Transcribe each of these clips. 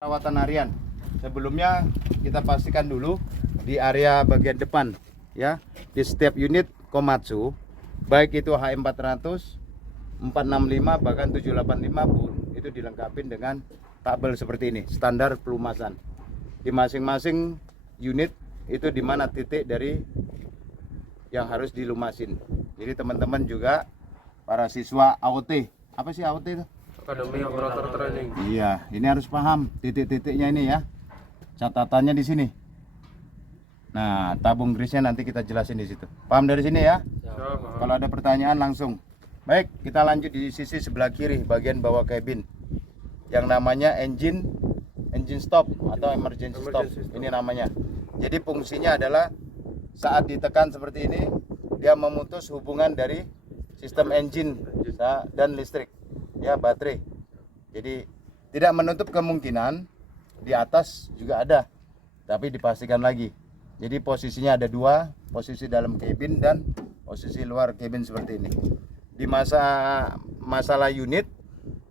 Perawatan harian. Sebelumnya kita pastikan dulu di area bagian depan ya, di setiap unit Komatsu, baik itu HM400, 465 bahkan 785 pun itu dilengkapi dengan tabel seperti ini, standar pelumasan. Di masing-masing unit itu di mana titik dari yang harus dilumasin. Jadi teman-teman juga para siswa AOT, apa sih AOT itu? Akademi Operator Training. Iya, ini harus paham titik-titiknya ini ya. Catatannya di sini. Nah, tabung grease-nya nanti kita jelasin di situ. Paham dari sini ya? Siap. Kalau ada pertanyaan langsung. Baik, kita lanjut di sisi sebelah kiri bagian bawah kabin. Yang namanya engine stop atau emergency stop. Ini namanya. Jadi fungsinya adalah saat ditekan seperti ini, dia memutus hubungan dari sistem engine dan listrik. Ya, baterai. Jadi tidak menutup kemungkinan di atas juga ada, tapi dipastikan lagi. Jadi posisinya ada dua, posisi dalam kabin dan posisi luar kabin seperti ini. Di masalah unit,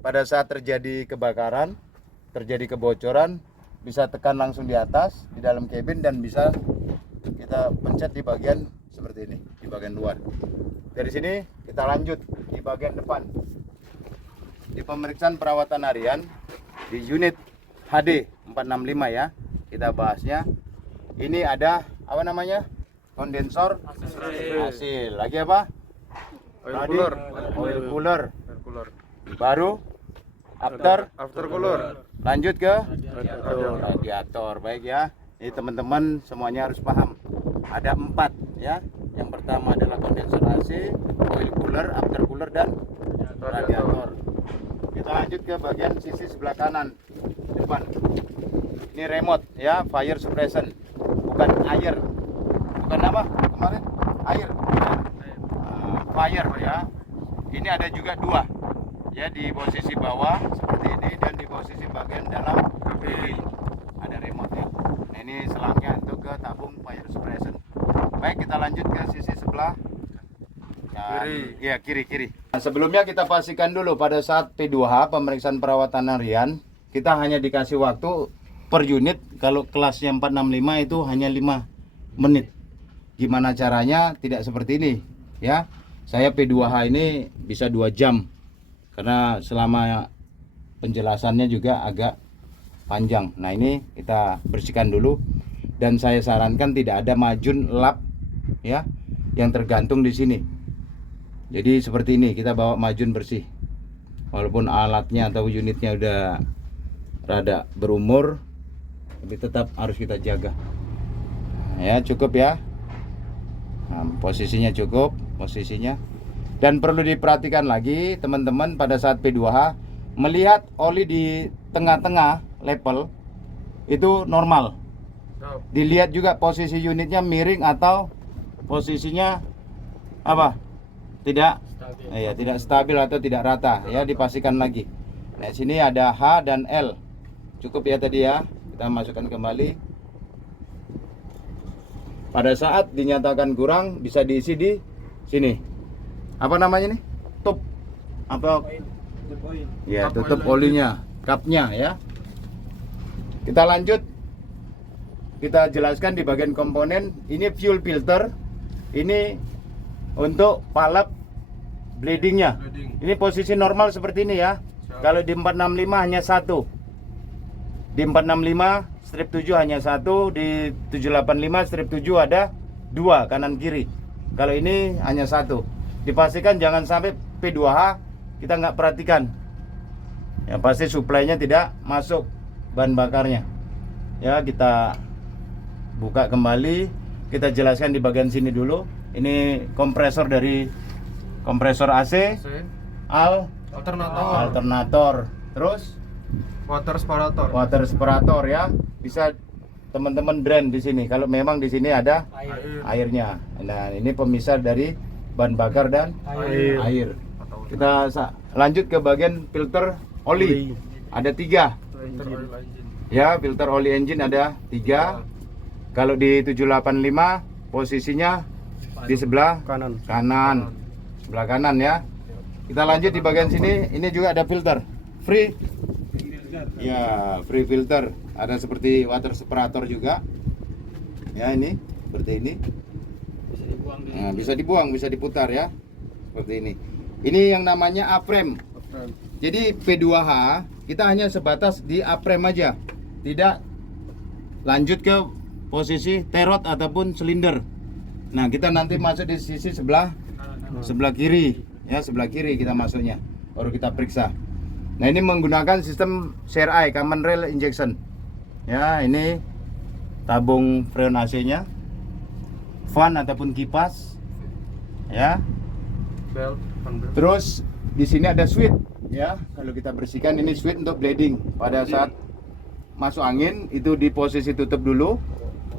pada saat terjadi kebakaran, terjadi kebocoran, bisa tekan langsung di atas di dalam kabin dan bisa kita pencet di bagian seperti ini, di bagian luar. Dari sini kita lanjut di bagian depan. Di pemeriksaan perawatan harian di unit HD 465 ya, kita bahasnya. Ini ada apa namanya? Kondensor hasil. Lagi apa? Oil cooler. Oil cooler. Air cooler. Baru after cooler. lanjut ke radiator. Baik ya. Ini teman-teman semuanya harus paham. Ada 4 ya. Yang pertama adalah kondensor AC, oil cooler, after cooler dan radiator. Kita lanjut ke bagian sisi sebelah kanan depan. Ini remote ya, fire suppression, bukan air. Bukan apa kemarin? Air. Fire ya. Ini ada juga dua. Ya, di posisi bawah seperti ini dan di posisi bagian dalam kabin. Ada remote ya. Nah, ini selangnya untuk ke tabung fire suppression. Baik, kita lanjut ke sisi sebelah Kiri. Ya, kiri. Nah, sebelumnya kita pastikan dulu pada saat P2H pemeriksaan perawatan harian, kita hanya dikasih waktu per unit. Kalau kelasnya 465 itu hanya 5 menit. Gimana caranya? Tidak seperti ini ya. Saya P2H ini bisa 2 jam. Karena selama penjelasannya juga agak panjang. Nah, ini kita bersihkan dulu dan saya sarankan tidak ada majun lap ya yang tergantung di sini. Jadi seperti ini, kita bawa majun bersih. Walaupun alatnya atau unitnya udah rada berumur, tapi tetap harus kita jaga. Ya, cukup ya. Nah, posisinya cukup, posisinya. Dan perlu diperhatikan lagi teman-teman pada saat P2H, melihat oli di tengah-tengah level itu normal. Dilihat juga posisi unitnya miring atau posisinya apa? Tidak stabil atau tidak rata ya, dipastikan lagi. Nah, sini ada H dan L. Cukup ya tadi ya. Kita masukkan kembali. Pada saat dinyatakan kurang bisa diisi di sini. Apa namanya nih? Tutup apa? Ya, tutup olinya, kapnya ya. Kita lanjut. Kita jelaskan di bagian komponen. Ini fuel filter. Ini untuk palap bleedingnya. Ini posisi normal seperti ini ya. Kalau di 465 hanya 1. Di 465 strip 7 hanya 1. Di 785 strip 7 ada 2 kanan kiri. Kalau ini hanya 1. Dipastikan jangan sampai P2H kita nggak perhatikan. Yang pasti suplainya tidak masuk bahan bakarnya. Ya, kita buka kembali. Kita jelaskan di bagian sini dulu. Ini kompresor dari kompresor AC, alternator, terus water separator ya. Bisa teman-teman drain di sini kalau memang di sini ada airnya. Nah, ini pemisah dari bahan bakar dan air. Kita lanjut ke bagian filter oli. Ada 3. Ya, filter oli engine ada 3. Kalau di 785 posisinya di sebelah kanan. Sebelah kanan ya. Kita lanjut di bagian sini. Ini juga ada filter free Ya, free filter. Ada seperti water separator juga. Ya, ini seperti ini. Nah, bisa dibuang, bisa diputar ya. Seperti ini. Ini yang namanya A-frame. Jadi P2H kita hanya sebatas di A-frame aja. Tidak lanjut ke posisi terot ataupun silinder. Nah, kita nanti masuk di sisi sebelah kiri ya, sebelah kiri kita masuknya. Baru kita periksa. Nah, ini menggunakan sistem CRI, Common Rail Injection. Ya, ini tabung freon AC-nya, fan ataupun kipas. Ya. Belt. Terus di sini ada switch ya. Kalau kita bersihkan ini switch untuk bleeding. Pada saat masuk angin itu di posisi tutup dulu.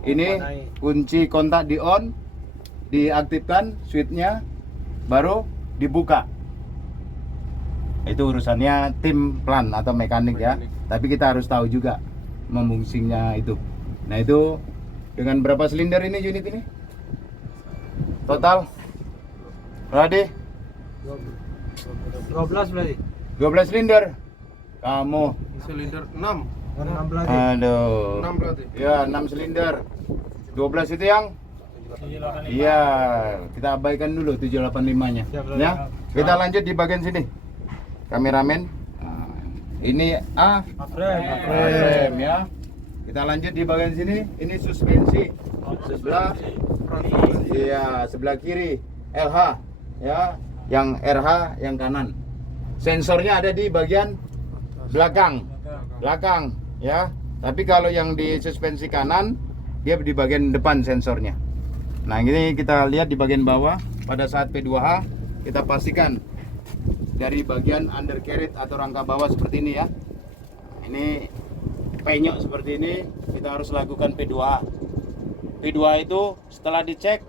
Ini kunci kontak di on, diaktifkan switchnya, baru dibuka. Itu urusannya tim plan atau mekanik ya. Tapi kita harus tahu juga memfungsinya itu. Nah, itu dengan berapa silinder ini unit ini? Total? Ready? 12 berarti. 12 silinder. Kamu. Silinder 6. 6 berarti. Aduh. 6 berarti. Ya, 6 silinder. 12 itu yang? Iya, kita abaikan dulu 785-nya. Ya. Kita lanjut di bagian sini. Kameramen. Nah, ini A-frame ya. Kita lanjut di bagian sini. Ini suspensi. Sebelah iya, sebelah kiri LH ya, yang RH yang kanan. Sensornya ada di bagian belakang ya. Tapi kalau yang di suspensi kanan dia di bagian depan sensornya. Nah, ini kita lihat di bagian bawah. Pada saat P2H kita pastikan dari bagian undercarriage atau rangka bawah seperti ini ya. Ini penyok seperti ini, kita harus lakukan P2H. P2H itu setelah dicek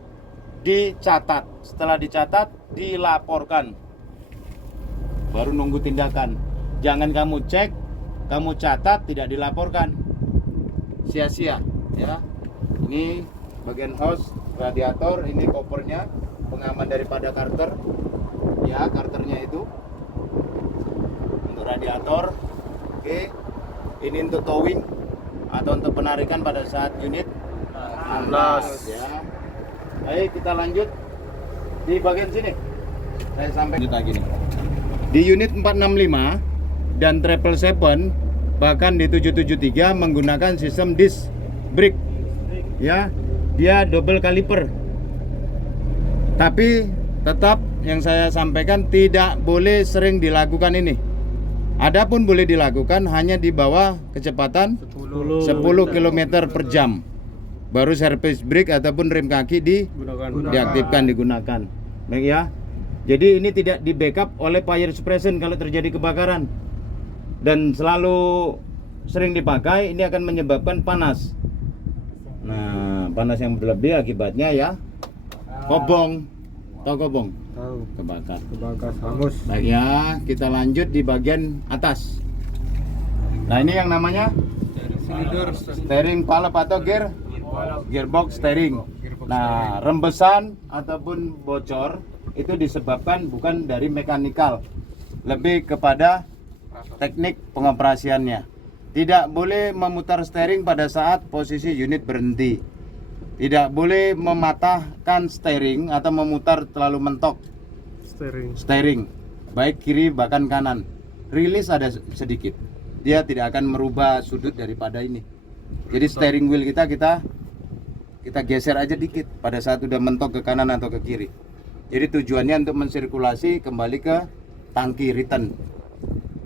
dicatat, setelah dicatat dilaporkan, baru nunggu tindakan. Jangan kamu cek, kamu catat, tidak dilaporkan, sia-sia ya. Ini bagian hose radiator, ini kopernya, pengaman daripada karter ya, karternya itu untuk radiator. Oke, ini untuk towing atau untuk penarikan pada saat unit 16 ya. Baik, kita lanjut di bagian sini. Saya sampai lagi nih. Di unit 465 dan 777 bahkan di 773 menggunakan sistem disc brake. Ya, dia double kaliper. Tapi tetap yang saya sampaikan tidak boleh sering dilakukan ini. Adapun boleh dilakukan hanya di bawah kecepatan 10 km per jam. Baru service brake ataupun rem kaki diaktifkan, digunakan. Baik ya. Jadi ini tidak di backup oleh fire suppression kalau terjadi kebakaran. Dan selalu sering dipakai, ini akan menyebabkan panas. Nah, panas yang berlebih akibatnya ya kobong. Tahu kobong? Tahu. Kebakar. Hangus. Baik ya, kita lanjut di bagian atas. Nah, ini yang namanya Silinder. steering valve atau gearbox steering. Nah, rembesan ataupun bocor itu disebabkan bukan dari mekanikal, lebih kepada teknik pengoperasiannya. Tidak boleh memutar steering pada saat posisi unit berhenti. Tidak boleh mematahkan steering atau memutar terlalu mentok steering, baik kiri bahkan kanan. Rilis ada sedikit, dia tidak akan merubah sudut daripada ini. Jadi steering wheel kita geser aja dikit pada saat udah mentok ke kanan atau ke kiri. Jadi tujuannya untuk mensirkulasi kembali ke tangki return.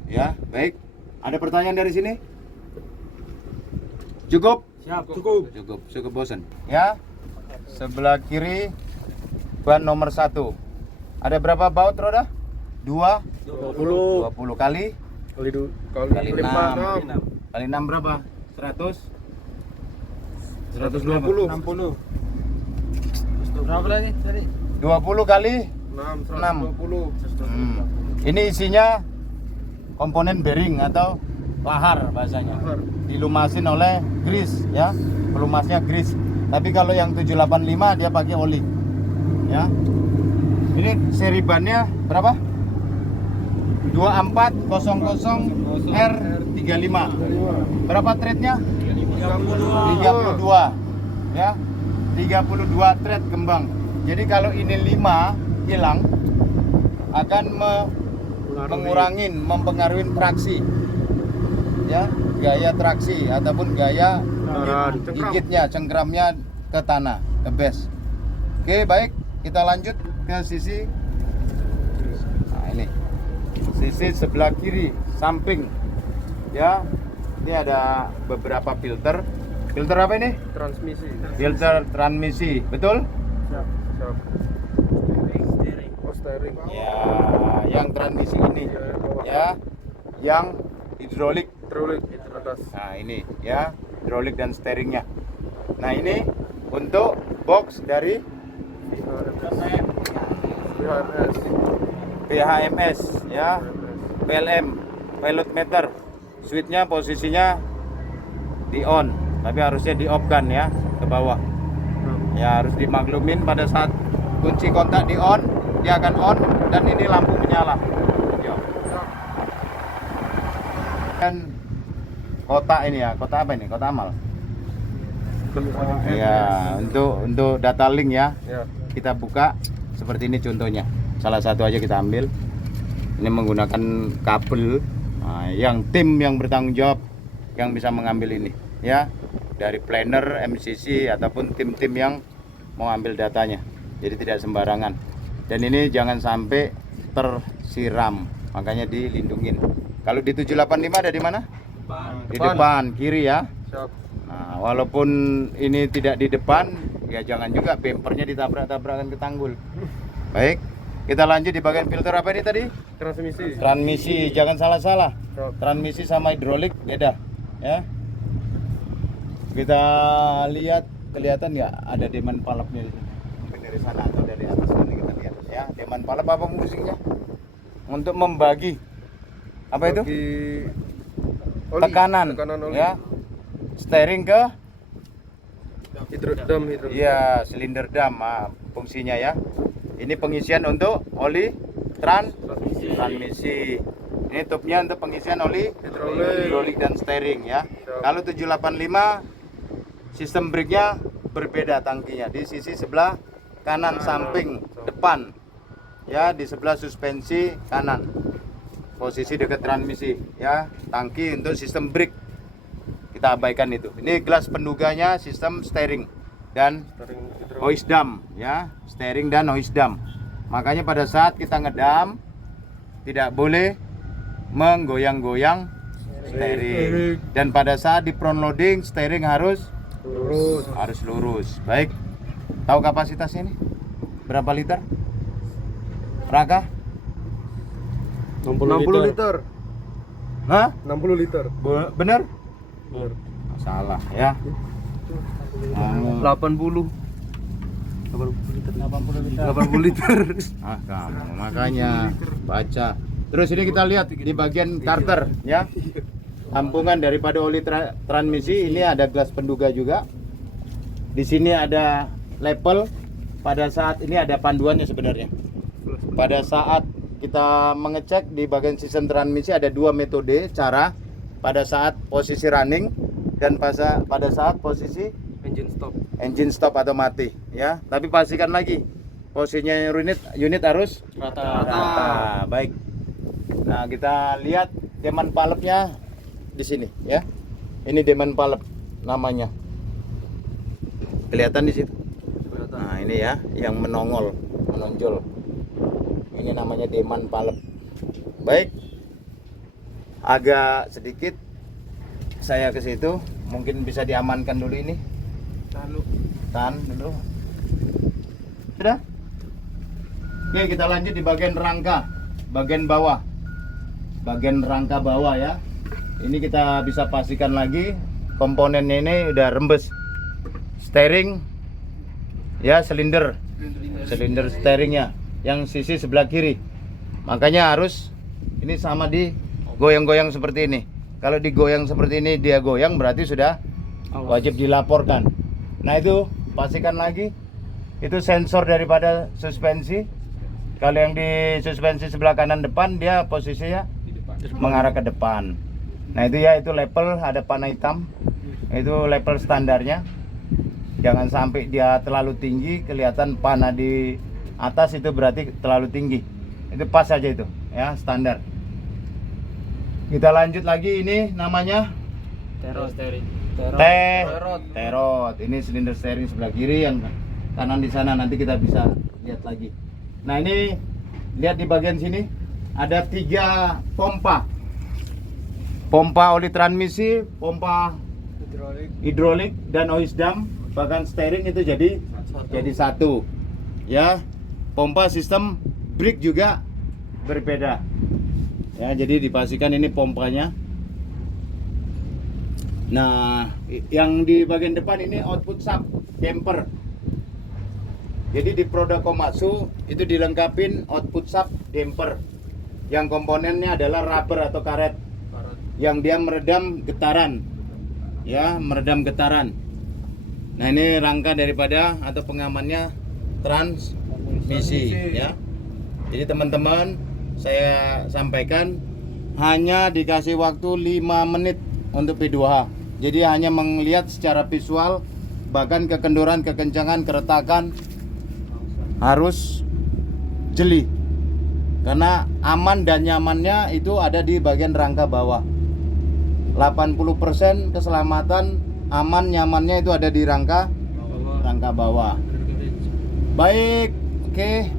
Ya, baik. Ada pertanyaan dari sini? Cukup? Siap, cukup. Cukup bosan. Ya. Sebelah kiri ban nomor 1. Ada berapa baut roda? 20 kali Kali 6. 5. Kali 6 berapa? 100? 120. 60. Berapa lagi tadi? 20 kali 6. 6. 120. Ini isinya komponen bearing atau lahar bahasanya. Dilumasin oleh grease ya. Pelumasnya grease. Tapi kalau yang 785 dia pakai oli. Ya. Ini seri bannya berapa? 2400R3. 35. Berapa threadnya? 32. Ya. 32 thread kembang. Jadi kalau ini 5 hilang akan mengurangi, mempengaruhi traksi. Ya, gaya traksi ataupun gaya gigitnya, cengkramnya ke tanah, ke base. Oke, baik. Kita lanjut ke sisi. Nah, ini. Sisi sebelah kiri, samping. Ya. Ini ada beberapa filter. Filter apa ini? Transmisi. Filter transmisi, betul? Siap. Oh, steering. Ya, yang transmisi ini. Ya. Yang hidrolik. Hidrolik atas. Nah, ini ya, hidrolik dan steeringnya. Nah, ini untuk box dari BHMS. PHMS ya, PLM, pilot meter. Switchnya posisinya di on, tapi harusnya di off kan ya, ke bawah. Ya, harus dimaklumin pada saat kunci kontak di on, dia akan on dan ini lampu menyala. Yo. Kan kotak ini ya, kotak apa ini? Kotak amal. Ya, untuk data link ya. Ya. Kita buka seperti ini contohnya. Salah satu aja kita ambil. Ini menggunakan kabel. Nah, yang tim yang bertanggung jawab yang bisa mengambil ini ya, dari planner, MCC ataupun tim-tim yang mau ambil datanya. Jadi tidak sembarangan. Dan ini jangan sampai tersiram, makanya dilindungin. Kalau di 785 ada di mana? Di depan kiri ya. Siap. Nah, walaupun ini tidak di depan, ya jangan juga bempernya ditabrak-tabrakan ke tanggul. Baik, kita lanjut di bagian filter apa ini tadi? Transmisi. Transmisi, jangan salah-salah. Siap. Transmisi sama hidrolik beda, ya. Kita lihat, kelihatan nggak ada deman palapnya di sini? Mungkin dari sana atau dari atas sana kita lihat, ya. Deman palap apa fungsinya? Untuk membagi apa itu? Bagi oli. Tekanan, oli. ya. Steering ke Dam. iya, silinder dam fungsinya ya. Ini pengisian untuk oli transmisi. Ini tubnya untuk pengisian oli hidrolik dan steering ya. Kalau 785 sistem brake-nya berbeda tangkinya. Di sisi sebelah kanan samping depan. Ya, di sebelah suspensi kanan. Posisi dekat transmisi ya. Tangki untuk sistem brake. Kita abaikan itu. Ini gelas penduganya sistem steering dan hoist dam ya, steering dan hoist dam. Makanya pada saat kita ngedam tidak boleh menggoyang-goyang steering. Dan pada saat di front loading steering harus lurus. Baik. Tahu kapasitasnya ini? Berapa liter? Raka? 60 liter. Hah? 60 liter. Bener? Salah ya. 80 liter. Ah, kamu makanya baca. Terus ini kita lihat di bagian starter ya. Tampungan daripada oli transmisi, ini ada gelas penduga juga. Di sini ada label. Pada saat ini ada panduannya sebenarnya. Pada saat kita mengecek di bagian sistem transmisi ada dua metode cara. Pada saat posisi running dan pada saat posisi engine stop atau mati ya. Tapi pastikan lagi posisinya unit harus rata. Baik. Nah, kita lihat deman palepnya di sini ya. Ini deman palep namanya. Kelihatan di situ. Nah, ini ya yang menonjol. Ini namanya deman palep. Baik. Agak sedikit saya ke situ, mungkin bisa diamankan dulu ini. Tahan dulu. Sudah? Oke, kita lanjut di bagian rangka, bagian bawah. Bagian rangka bawah ya. Ini kita bisa pastikan lagi komponennya ini udah rembes. Steering ya, silinder steeringnya yang sisi sebelah kiri. Makanya harus ini sama di goyang-goyang seperti ini. Kalau digoyang seperti ini dia goyang berarti sudah wajib dilaporkan. Nah, itu pastikan lagi itu sensor daripada suspensi. Kalau yang di suspensi sebelah kanan depan dia posisinya mengarah ke depan. Nah itu ya, itu level, ada panah hitam. Itu level standarnya. Jangan sampai dia terlalu tinggi, kelihatan panah di atas itu berarti terlalu tinggi. Itu pas saja itu, ya standar. Kita lanjut lagi, ini namanya Terot. Ini silinder steering sebelah kiri, yang kanan di sana, nanti kita bisa lihat lagi. Nah ini lihat di bagian sini ada 3 pompa. Pompa oli transmisi, pompa hidrolik dan oil dam, bahkan steering itu jadi satu. Ya, pompa sistem brake juga berbeda. Ya, jadi dipastikan ini pompanya. Nah, yang di bagian depan ini output sub damper. Jadi di produk Komatsu itu dilengkapin output sub damper. Yang komponennya adalah rubber atau karet yang dia meredam getaran. Ya, meredam getaran. Nah, ini rangka daripada atau pengamannya transmisi ya. Jadi teman-teman, saya sampaikan hanya dikasih waktu 5 menit untuk P2H. Jadi hanya melihat secara visual, bahkan kekendoran, kekencangan, keretakan harus jeli. Karena aman dan nyamannya itu ada di bagian rangka bawah. 80% keselamatan, aman nyamannya itu ada di rangka bawah. Baik, oke.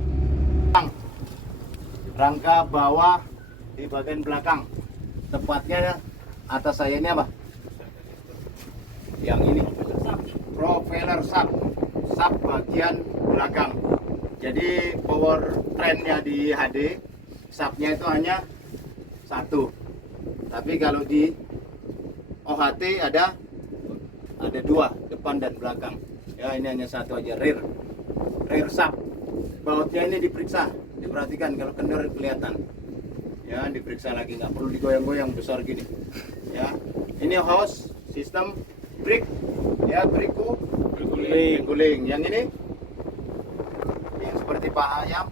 Rangka bawah di bagian belakang. Tepatnya atas saya ini apa? Yang ini. Propeller sub bagian belakang. Jadi power trainnya di HD, subnya itu hanya 1. Tapi kalau di OHT ada 2, depan dan belakang. Ya, ini hanya 1 aja, rear sub. Bautnya ini diperiksa, diperhatikan, kalau kendor kelihatan. Ya, diperiksa lagi, nggak perlu digoyang-goyang besar gini. Ya, ini hose sistem brake. Ya, brake guling. Yang ini yang seperti paha ayam,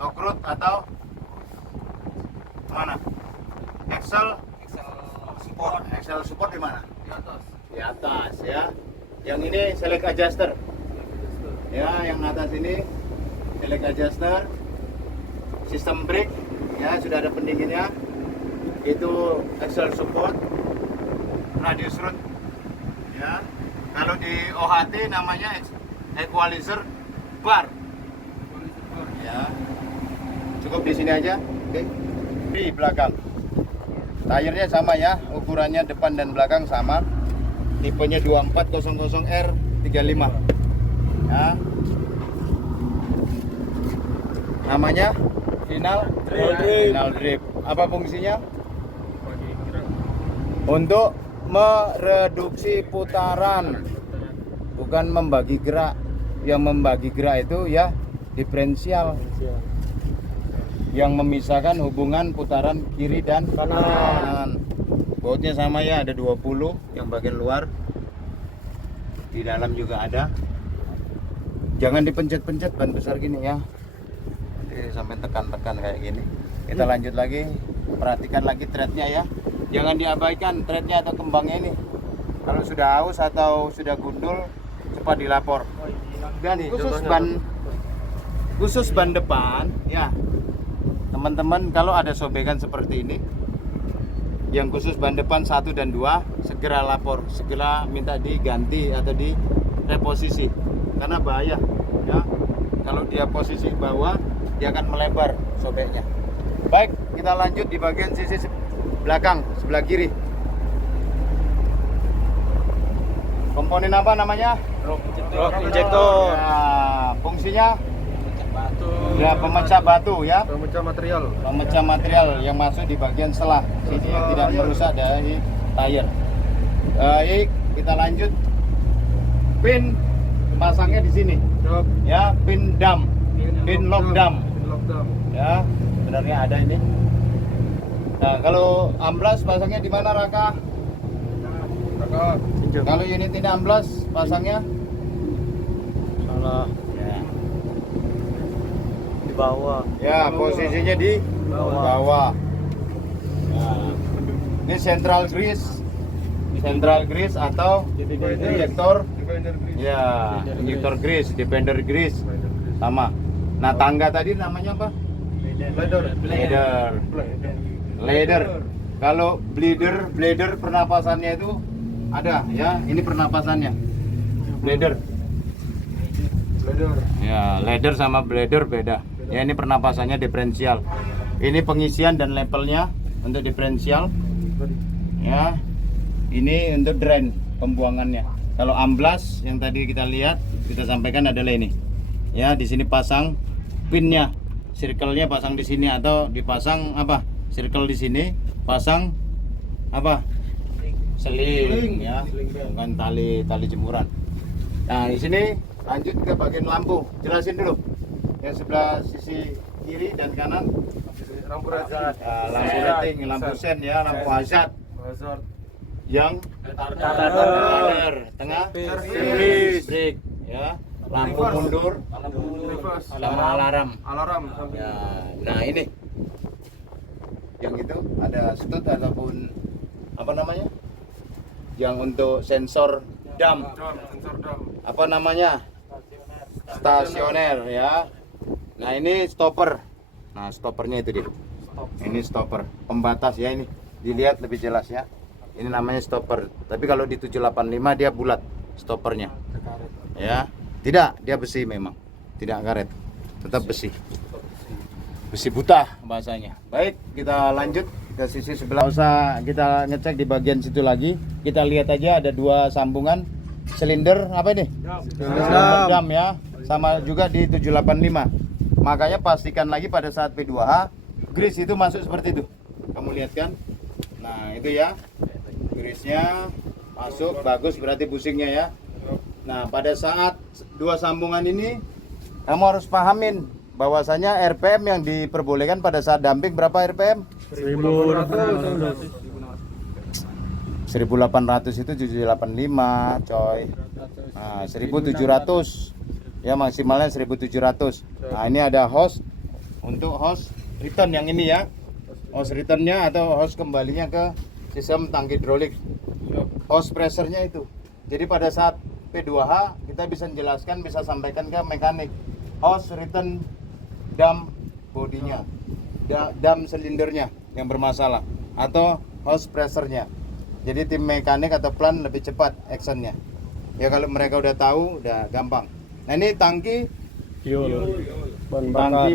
tokrut atau mana? Axle support di mana? Di atas ya. Yang ini select adjuster. Ya, yang atas ini select adjuster. Sistem brake ya, sudah ada pendinginnya. Itu axle support, radius root. Ya. Kalau di OHT namanya equalizer bar. Ya. Cukup di sini aja. Oke. Di belakang. Tayarnya sama ya, ukurannya depan dan belakang sama. Tipenya 2400R35. Ya. Namanya final drip. Apa fungsinya? Untuk mereduksi putaran, bukan membagi gerak. Yang membagi gerak itu ya diferensial, yang memisahkan hubungan putaran kiri dan kanan. Bautnya sama ya, ada 20 yang bagian luar, di dalam juga ada. Jangan dipencet-pencet ban besar gini ya. Oke, sampai tekan-tekan kayak gini. Kita lanjut lagi, perhatikan lagi threadnya ya. Jangan diabaikan threadnya atau kembangnya ini. Kalau sudah haus atau sudah gundul, cepat dilapor. Dan khusus ban depan ya. Teman-teman, kalau ada sobekan seperti ini, yang khusus ban depan 1 dan 2, segera lapor, segera minta diganti atau di reposisi, karena bahaya ya. Kalau dia posisi bawah, dia akan melebar sobeknya. Baik, kita lanjut di bagian sisi belakang sebelah kiri. Komponen apa namanya? Rock injector. Ya, fungsinya ya pemecah batu ya. Pemecah material. Pemecah material yang masuk di bagian selah sini yang tidak merusak dari tayar. Baik, kita lanjut. Pin pasangnya di sini. Ya, pin dam, pin lock dam. Ya, sebenarnya ada ini. Nah, kalau amblas pasangnya di mana, Raka? Kalau unit ini amblas pasangnya Salah. ya. Di bawah. Ya, posisinya di bawah. Nah, Ini central grease atau injektor. Ya, injektor grease, depender grease sama. Nah, tangga tadi namanya apa? Leader. Kalau bladder pernapasannya itu ada ya. Ini pernapasannya. Bladder. Ya, leader sama bladder beda. Ya, ini pernapasannya diferensial. Ini pengisian dan levelnya untuk diferensial. Ya. Ini untuk drain pembuangannya. Kalau amblas yang tadi kita lihat, kita sampaikan adalah ini. Ya, di sini pasang pinnya. Circle-nya pasang di sini atau dipasang apa? Circle di sini, pasang apa? Seling ya. Bukan tali jemuran. Nah, di sini lanjut ke bagian lampu. Jelasin dulu. Yang sebelah sisi kiri dan kanan Lampu hazard. lampu rating, lampu sen ya, lampu hazard. Yang tengah break ya, lampu mundur sama alarm. Ya, nah ini yang itu ada stud ataupun apa namanya, yang untuk sensor dam, apa namanya, stasioner ya. Nah ini stopper. Nah stoppernya itu dia. Ini stopper pembatas ya, ini dilihat lebih jelas ya. Ini namanya stopper. Tapi kalau di 785 dia bulat stoppernya. Ya. Tidak, dia besi memang. Tidak karet. Tetap besi. Besi buta bahasanya. Baik, kita lanjut ke sisi sebelah. Nggak usah kita ngecek di bagian situ lagi. Kita lihat aja ada dua sambungan silinder apa ini? Silinder dam ya. Sama juga di 785. Makanya pastikan lagi pada saat P2H grease itu masuk seperti itu. Kamu lihat kan? Nah, itu ya. Grease-nya masuk bagus, berarti busingnya ya. Nah, pada saat dua sambungan ini kamu harus pahamin bahwasanya RPM yang diperbolehkan pada saat dumping berapa RPM? 1800 itu 785 coy. Nah 1700 ya, maksimalnya 1700. Nah ini ada hose untuk hose return yang ini ya, hose returnnya atau hose kembalinya ke sistem tangki hidrolik, hose pressure-nya itu. Jadi pada saat P2H kita bisa menjelaskan, bisa sampaikan ke mekanik hose return dam bodinya, dam silindernya yang bermasalah atau hose pressure-nya. Jadi tim mekanik atau plan lebih cepat actionnya. Ya kalau mereka udah tahu, udah gampang. Nah ini tangki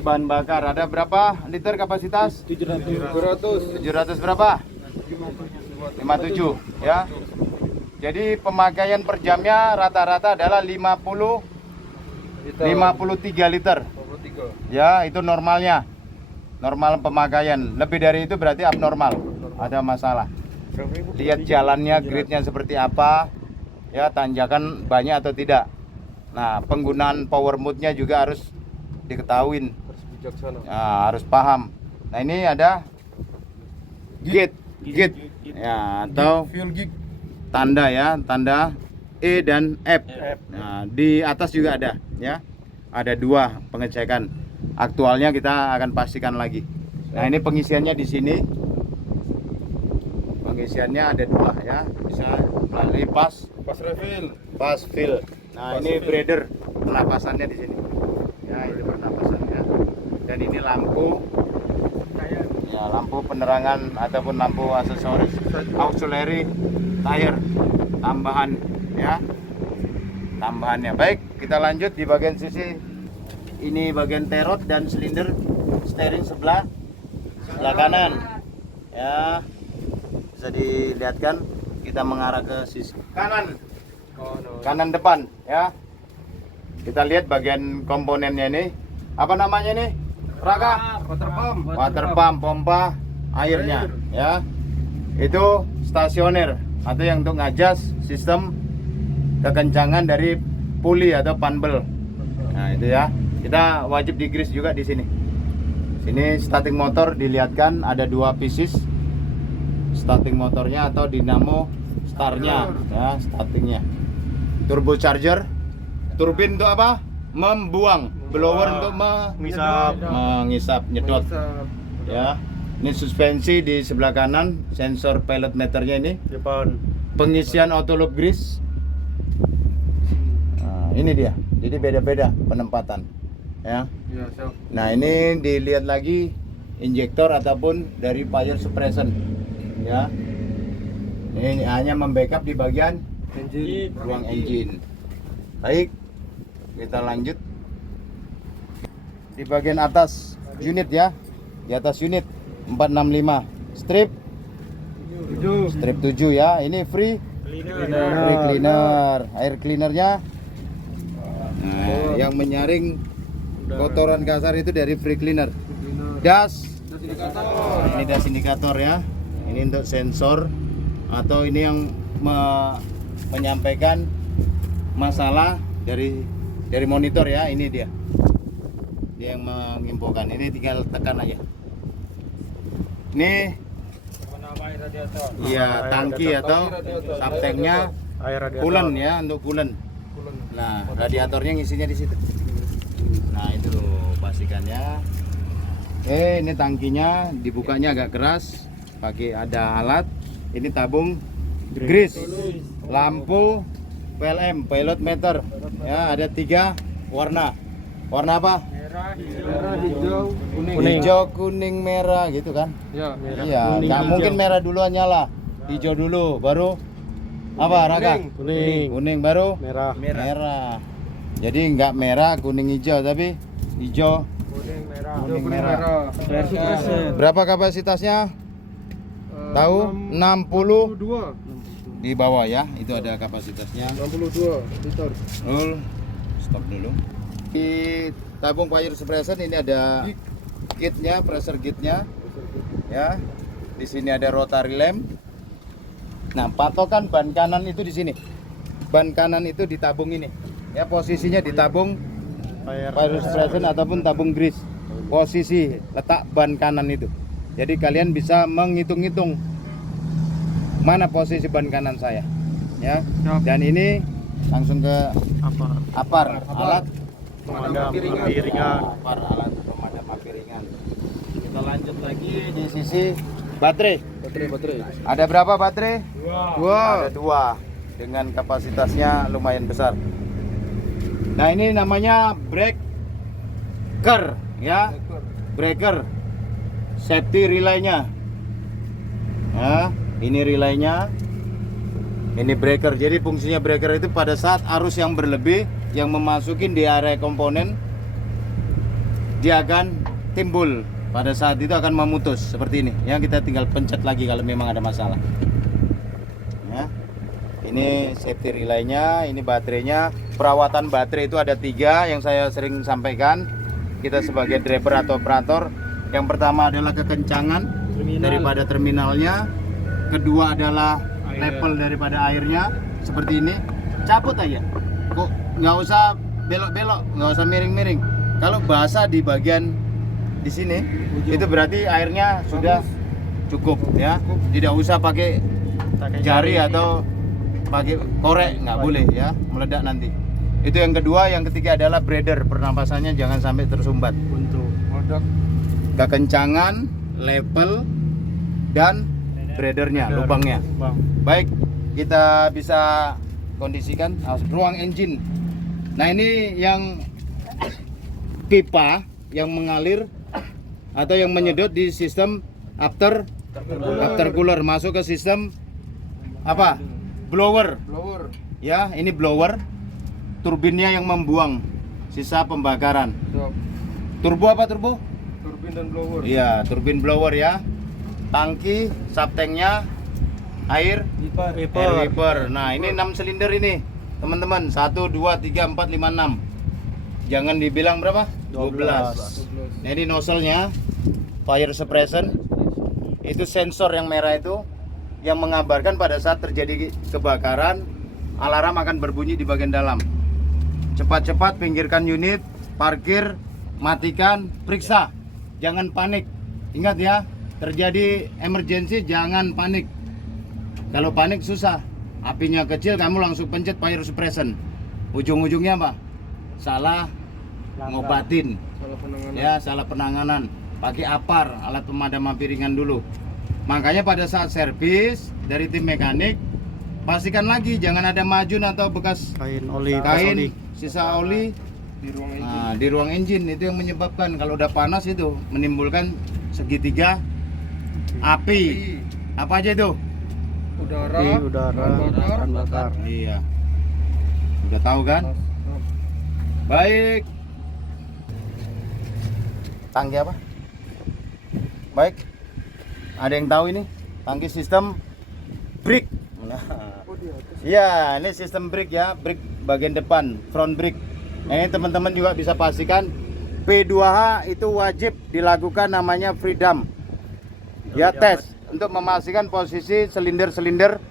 bahan bakar ada berapa liter kapasitas? 700 berapa? 57 ya. Jadi pemakaian per jamnya rata-rata adalah 53 liter. Ya, itu normalnya. Normal pemakaian. Lebih dari itu berarti abnormal. Ada masalah. Lihat jalannya, gridnya seperti apa. Ya, tanjakan banyak atau tidak. Nah, penggunaan power mode-nya juga harus diketahuin. Nah, harus paham. Nah, ini ada gate ya, atau tanda ya, tanda E dan F. Nah, di atas juga ada ya. Ada dua pengecekan. Aktualnya kita akan pastikan lagi. Nah, ini pengisiannya di sini. Pengisiannya ada dua ya. Bisa melalui pas fill. Nah, ini breather, pernapasannya di sini. Ya, itu pernapasannya. Dan ini lampu. Ya, lampu penerangan ataupun lampu aksesoris, auxiliary tire tambahan ya. Tambahannya. Baik, kita lanjut di bagian sisi ini, bagian terot dan silinder steering sebelah kanan. Ya. Bisa dilihatkan kita mengarah ke sisi kanan depan ya. Kita lihat bagian komponennya ini. Apa namanya ini? Raka? Water pump, pompa airnya ya. Itu stasioner atau yang untuk ngajas sistem kekencangan dari puli atau panbel. Nah, itu ya. Kita wajib di-grease juga di sini. Sini starting motor dilihatkan ada dua pieces. Starting motornya atau dinamo startnya ya, startingnya. Turbocharger, turbin untuk apa? Membuang, blower untuk mengisap, nyedot ya. Ini suspensi di sebelah kanan, sensor pilot meternya ini. Depan. Pengisian auto loop grease. Nah, ini dia. Jadi beda-beda penempatan. Ya. Ya, siap. Nah, ini dilihat lagi injektor ataupun dari fire suppression. Ya. Ini hanya membackup di bagian Engine. ruang engine. Baik, kita lanjut di bagian atas unit ya. Di atas unit 465 strip 7 ya. Ini free cleaner, air cleanernya. Nah, yang menyaring kotoran kasar itu dari free cleaner. Das, ini das indikator ya. Ini untuk sensor atau ini yang menyampaikan masalah dari monitor ya. Ini dia yang menginfokan. Ini tinggal tekan aja. Ini iya tangki atau subtanknya Air radiator. coolant ya, untuk coolant. Nah, radiatornya ngisinya di situ. Nah, itu pastikannya. Ini tangkinya dibukanya agak keras, pakai ada alat. Ini tabung grease, lampu PLM, pilot meter. Ya, ada 3 warna. Warna apa? Merah, hijau, kuning. Hijau, kuning, merah gitu kan? Ya. Iya, nggak mungkin merah duluan nyala. Hijau dulu, baru apa Raka? Kuning. Kuning baru Merah. merah. Jadi nggak merah, kuning, hijau, tapi hijau, Kuning, merah. kuning, merah. Berapa kapasitasnya? Tahu? 60 62. di bawah ya. Itu ada kapasitasnya. 62 liter. Betul. Stop dulu. Di tabung fire suppression ini ada kitnya, pressure kitnya. Ya. Di sini ada rotary lamp. Nah, patokan ban kanan itu di sini. Ban kanan itu di tabung ini. Ya, posisinya di tabung fire suppression ataupun tabung grease. Posisi letak ban kanan itu. Jadi kalian bisa menghitung-hitung mana posisi ban kanan saya. Ya. Dan ini langsung ke apar, alat Pemadam api ringan. apar, alat pemadam api ringan. Kita lanjut lagi di sisi baterai. Baterai. Ada berapa baterai? Dua. Ada 2 dengan kapasitasnya lumayan besar. Nah, ini namanya breaker ya. Breaker. Safety relay-nya. Ya, ini relay-nya. Ini breaker. Jadi fungsinya breaker itu pada saat arus yang berlebih yang memasukin di area komponen, dia akan timbul. Pada saat itu akan memutus seperti ini. Ya, kita tinggal pencet lagi kalau memang ada masalah. Ya. Ini safety relay-nya, ini baterainya. Perawatan baterai itu ada 3 yang saya sering sampaikan. Kita sebagai driver atau operator, yang pertama adalah kekencangan daripada terminalnya. Kedua adalah level daripada airnya seperti ini. Cabut aja. Kok nggak usah belok-belok, nggak usah miring-miring. Kalau basah di bagian di sini, itu berarti airnya sudah cukup ya. Tidak usah pakai jari atau pakai korek, nggak boleh ya, meledak nanti. Itu yang kedua. Yang ketiga adalah breather, pernapasannya jangan sampai tersumbat. Untuk Meledak. Kekencangan, level, dan breathernya, lubangnya. Baik, kita bisa kondisikan ruang engine. Nah, ini yang pipa yang mengalir atau yang menyedot di sistem after cooler, masuk ke sistem apa? Blower. Blower. Ya, ini blower. Turbinnya yang membuang sisa pembakaran. Siap. Turbo apa turbo? Turbin dan blower. Iya, turbin blower ya. Tangki, subtanknya air wiper. Nah, ini 6 silinder ini. Teman-teman, 1 2 3 4 5 6. Jangan dibilang berapa? 12. Nah, ini nozzle-nya fire suppression. Itu sensor yang merah itu yang mengabarkan pada saat terjadi kebakaran, alarm akan berbunyi di bagian dalam. Cepat-cepat pinggirkan unit, parkir, matikan, periksa. Jangan panik. Ingat ya, terjadi emergency jangan panik. Kalau panik susah. Apinya kecil, kamu langsung pencet fire suppression. Ujung-ujungnya apa? Salah ngobatin. Salah penanganan. Ya, salah penanganan. pakai APAR, alat pemadam api ringan dulu. Makanya pada saat servis dari tim mekanik, pastikan lagi jangan ada majun atau bekas Kain oli, bekas oli. sisa oli Di ruang engine. nah, di ruang engine. Itu yang menyebabkan kalau udah panas itu menimbulkan segitiga api. Apa aja itu? Udara. Api, udara, bahan bakar. Iya. Udah tahu kan? Baik. Tangki apa? Baik. Ada yang tahu ini? Tangki sistem brake. Nah. Oh, di atas. Iya, ini sistem brake ya, brake bagian depan, front brake. Nah, ini teman-teman juga bisa pastikan P2H itu wajib dilakukan namanya freedom. Ya, tes untuk memastikan posisi silinder-silinder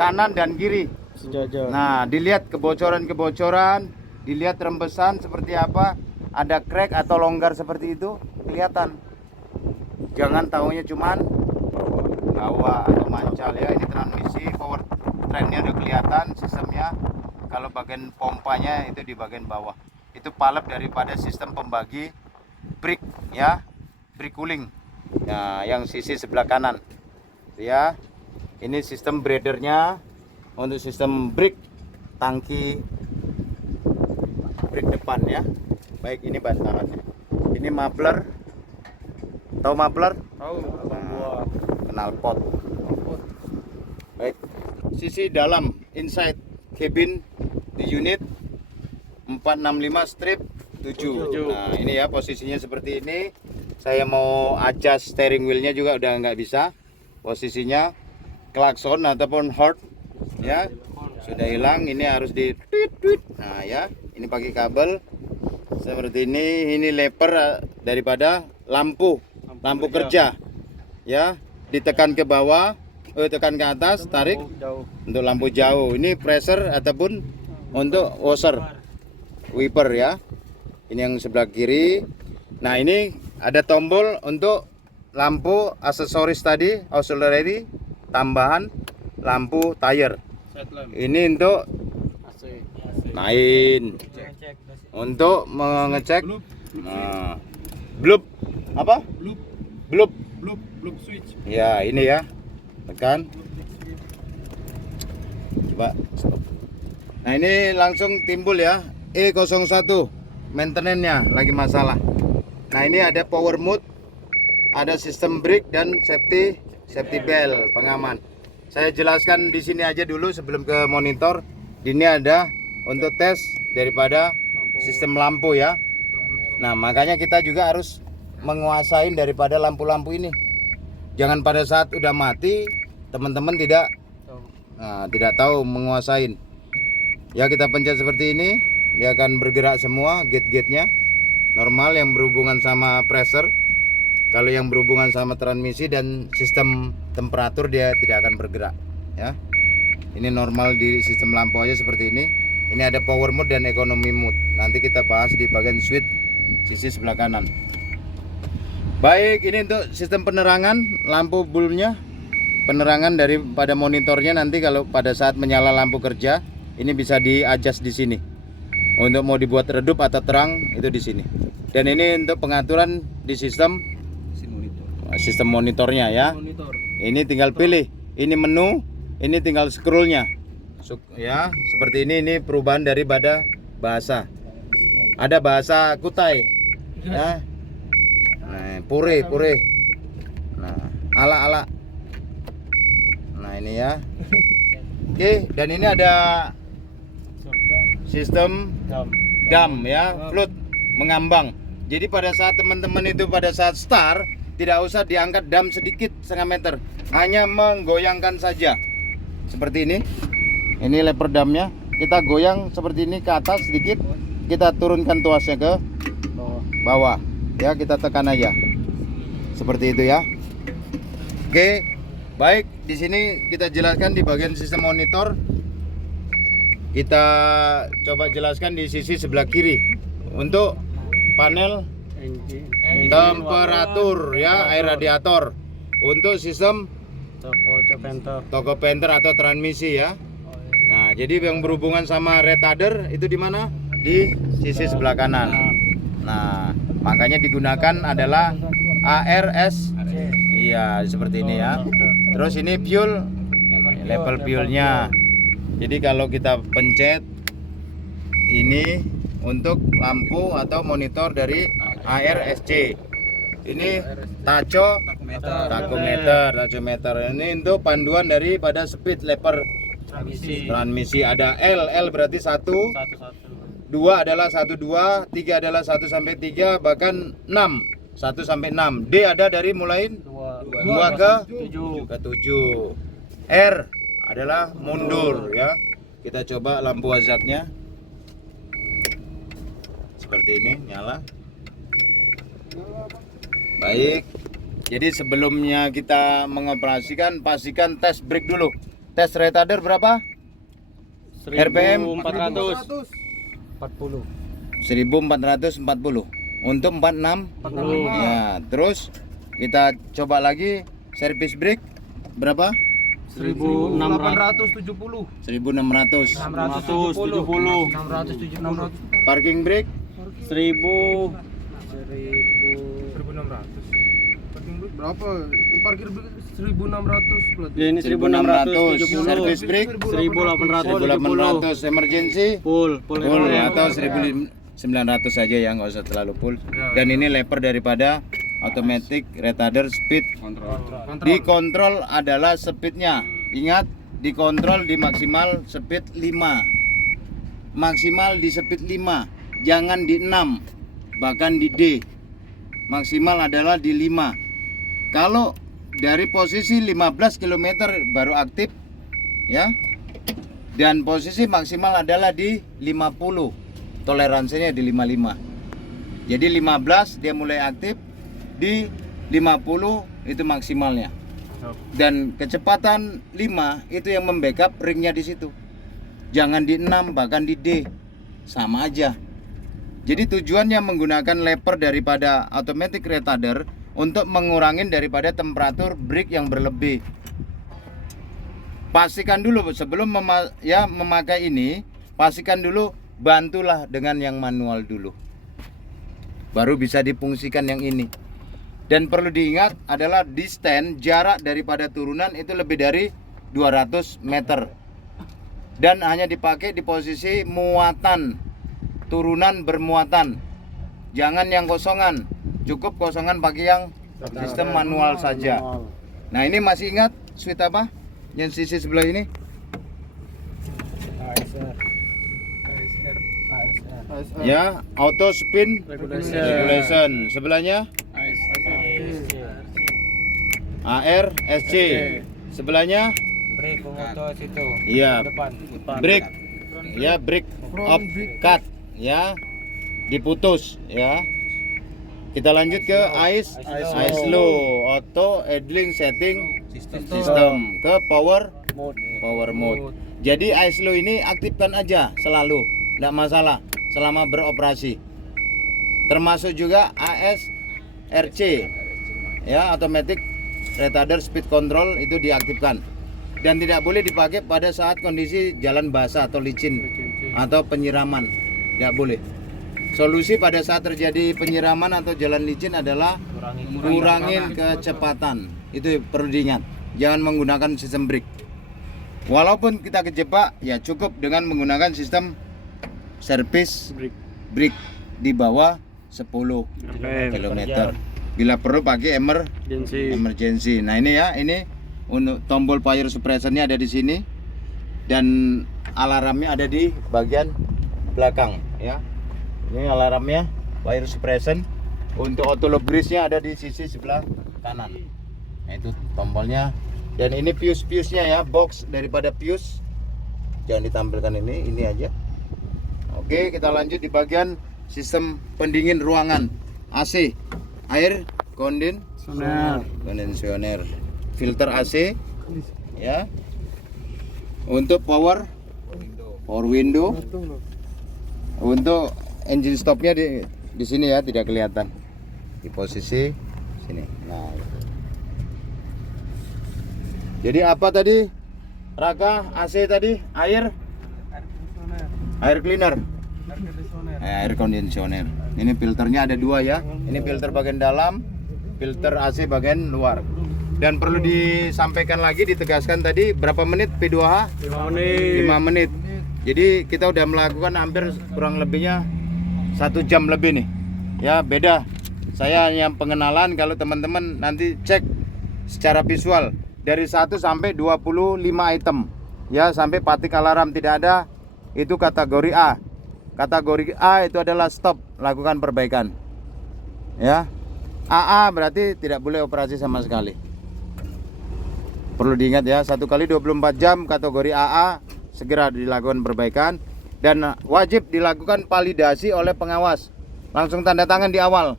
kanan dan kiri. Sejajar. Nah, dilihat kebocoran-kebocoran, dilihat rembesan seperti apa, ada crack atau longgar seperti itu, kelihatan. Jangan tahunya cuman bawah atau mancal ya. Ini transmisi, power trainnya udah kelihatan sistemnya. Kalau bagian pompanya itu di bagian bawah. Itu palep daripada sistem pembagi brake ya, brake cooling. Nah, yang sisi sebelah kanan. Ya. Ini sistem breathernya untuk sistem brake tangki brake depan ya. Baik, ini bantalannya. Ini muffler. Tahu muffler? Tahu. Nah, knalpot. Baik. Sisi dalam inside cabin di unit 465 strip 7. Nah, ini ya posisinya seperti ini. Saya mau adjust steering wheelnya juga udah nggak bisa. Posisinya klakson ataupun horn ya sudah hilang. Ini harus di tweet. Nah ya, ini pakai kabel seperti ini. Ini lever daripada lampu kerja ya, ditekan ke bawah, tekan ke atas, tarik Jauh. untuk lampu jauh. Ini pressure ataupun untuk washer wiper ya. Ini yang sebelah kiri. Nah, ini ada tombol untuk lampu aksesoris tadi, auxiliary, tambahan lampu tire. Ini untuk main, untuk mengecek nah, bloop apa? Bloop Switch. ya, ini ya, tekan, coba stop. Nah, ini langsung timbul ya, E01 maintenance-nya lagi masalah. Nah, ini ada power mode, ada sistem brake dan safety belt pengaman. Saya jelaskan di sini aja dulu sebelum ke monitor. Ini ada untuk tes daripada sistem lampu ya. Nah, makanya kita juga harus menguasain daripada lampu-lampu ini. Jangan pada saat udah mati teman-teman tidak tahu menguasain. Ya, kita pencet seperti ini, dia akan bergerak semua gate-gatenya. Normal yang berhubungan sama pressure. Kalau yang berhubungan sama transmisi dan sistem temperatur dia tidak akan bergerak ya. Ini normal di sistem lampu aja seperti ini. Ini ada power mode dan economy mode. Nanti kita bahas di bagian switch sisi sebelah kanan. Baik, ini untuk sistem penerangan lampu bulbnya. Penerangan daripada monitornya nanti kalau pada saat menyala lampu kerja, ini bisa di-adjust di sini. Untuk mau dibuat redup atau terang itu di sini. Dan ini untuk pengaturan di sistem monitornya ya. Ini tinggal pilih. Ini menu, ini tinggal scrollnya. Ya, seperti ini perubahan daripada bahasa. Ada bahasa Kutai. Ya. Nah, pure. Nah, ala. Nah, ini ya. Oke, dan ini ada sistem dam ya, float mengambang. Jadi pada saat teman-teman itu pada saat start tidak usah diangkat dam sedikit setengah meter, hanya menggoyangkan saja seperti ini. Ini lever damnya, kita goyang seperti ini ke atas sedikit, kita turunkan tuasnya ke bawah ya, kita tekan aja seperti itu ya. Oke, baik, di sini kita jelaskan di bagian sistem monitor. Kita coba jelaskan di sisi sebelah kiri untuk panel temperatur ya, air radiator. Untuk sistem toko penter atau transmisi ya. Nah, jadi yang berhubungan sama retarder itu di mana? Di sisi sebelah kanan. Nah, makanya digunakan adalah ARS. Iya, seperti ini ya. Terus ini fuel, level fuelnya. Jadi kalau kita pencet ini untuk lampu atau monitor dari ARSC. Ini tachometer. Ini untuk panduan daripada speed lever transmisi. Ada L berarti 1, 2 adalah 1 2, 3 adalah 1 sampai 3, bahkan 6 1 sampai 6. D ada dari mulai 2 ke 7. R adalah mundur ya. Kita coba lampu hazardnya. Seperti ini, nyala. Baik. Jadi sebelumnya kita mengoperasikan, pastikan tes brake dulu. Tes retarder berapa? RPM 1440. 1440 untuk 46. Ya, terus kita coba lagi servis brake berapa? 1670. 1600. 670. Parking brake 1000. 1600. Parking brake berapa? Parkir brake 1600 berarti. Ya, ini 1670. Servis brake 1870. 1800. Emergency Full full atau 1900 saja ya, nggak usah terlalu full. Dan ini lever daripada automatic retarder speed. Dikontrol adalah speednya. Ingat, dikontrol di maksimal speed 5. Maksimal di speed 5, jangan di 6, bahkan di D. Maksimal adalah di 5. Kalau dari posisi 15 km baru aktif ya. Dan posisi maksimal adalah di 50. Toleransinya di 55. Jadi 15 dia mulai aktif, di 50 itu maksimalnya. Dan kecepatan 5 itu yang membackup ringnya di situ. Jangan di 6, bahkan di D. Sama aja. Jadi tujuannya menggunakan lever daripada automatic retarder untuk mengurangi daripada temperatur brake yang berlebih. Pastikan dulu sebelum memakai ini, pastikan dulu bantulah dengan yang manual dulu. Baru bisa difungsikan yang ini. Dan perlu diingat adalah distance jarak daripada turunan itu lebih dari 200 meter. Dan hanya dipakai di posisi muatan, turunan bermuatan. Jangan yang kosongan. Cukup kosongan pakai yang sistem manual saja. Nah, ini masih ingat switch apa? Yang sisi sebelah ini? Ya, auto spin regulation. Sebelahnya ARSC. Sebelahnya Brake pengotos itu. iya, Depan. brake. Ya, brake off cut ya. Diputus ya. Kita lanjut ke ICE low auto idling setting system ke power mode. Jadi ICE low ini aktifkan aja selalu, tidak masalah selama beroperasi. Termasuk juga ASRC ya, automatic retarder speed control itu diaktifkan. Dan tidak boleh dipakai pada saat kondisi jalan basah atau licin atau penyiraman. Tidak boleh. Solusi pada saat terjadi penyiraman atau jalan licin adalah kurangin kecepatan. Itu perlu diingat. Jangan menggunakan sistem brake. Walaupun kita kejebak, ya cukup dengan menggunakan sistem service brake di bawah 10 km. Bila perlu pakai emergency. Nah ini ya, ini untuk tombol fire suppressornya ada di sini dan alarmnya ada di bagian belakang ya. Ini alarmnya fire suppression. Untuk auto lock grease-nya ada di sisi sebelah kanan. Nah, itu tombolnya. Dan ini fuse-nya ya, box daripada fuse. Jangan ditampilkan ini aja. Oke, kita lanjut di bagian sistem pendingin ruangan. AC, air kondisioner, filter AC ya. Untuk power window. Untuk engine stopnya di sini ya, tidak kelihatan di posisi sini. Nah, jadi apa tadi Raka? AC tadi air cleaner, air conditioner. Ini filternya ada dua ya. Ini filter bagian dalam, filter AC bagian luar. Dan perlu disampaikan lagi, ditegaskan tadi berapa menit P2H? 5 menit. 5 menit. Jadi kita udah melakukan hampir kurang lebihnya 1 jam lebih nih. Ya beda. Saya hanya pengenalan, kalau teman-teman nanti cek secara visual dari 1 sampai 25 item. Ya sampai patik alarm tidak ada, itu kategori A. Kategori A itu adalah stop, lakukan perbaikan. Ya. AA berarti tidak boleh operasi sama sekali. Perlu diingat ya, 1 kali 24 jam kategori AA segera dilakukan perbaikan dan wajib dilakukan validasi oleh pengawas. Langsung tanda tangan di awal.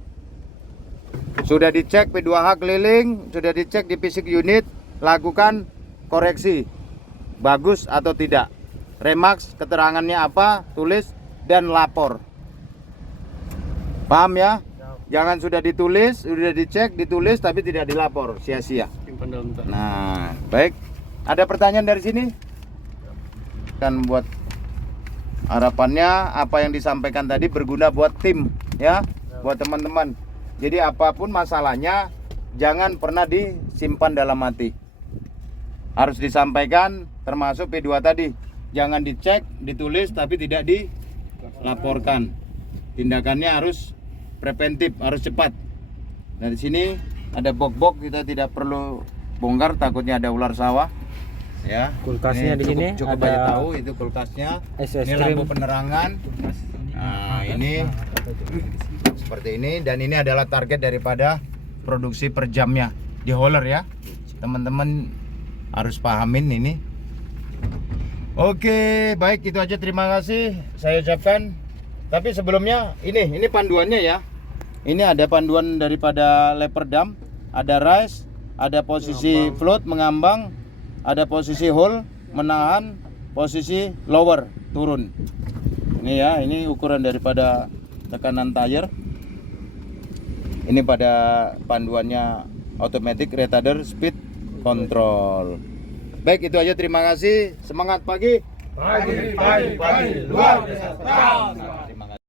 Sudah dicek P2H keliling, sudah dicek di fisik unit, lakukan koreksi. Bagus atau tidak. Remax keterangannya apa, tulis dan lapor. Paham ya? Jangan sudah ditulis, sudah dicek, ditulis tapi tidak dilapor, sia-sia. Simpan dalam tas. Nah, baik. Ada pertanyaan dari sini? Kan buat harapannya apa yang disampaikan tadi berguna buat tim ya, buat teman-teman. Jadi apapun masalahnya jangan pernah disimpan dalam hati. Harus disampaikan, termasuk P2 tadi. Jangan dicek, ditulis tapi tidak dilaporkan. Tindakannya harus preventif, harus cepat. Dari sini ada bok-bok, kita tidak perlu bongkar, takutnya ada ular sawah. Ya. Kulkasnya di sini cukup ada banyak tahu itu kulkasnya. es Ini krim. lampu penerangan. Nah, ini seperti ini, dan ini adalah target daripada produksi per jamnya di hauler ya. Teman-teman harus pahamin ini. Oke, baik itu aja, terima kasih saya ucapkan. Tapi sebelumnya ini panduannya ya. Ini ada panduan daripada lever dam, ada rise, ada posisi float mengambang, ada posisi hold menahan, posisi lower turun. Ini ya, ini ukuran daripada tekanan tire. Ini pada panduannya automatic retarder speed control. Baik itu aja, terima kasih. Semangat pagi. Pagi luar biasa. Terima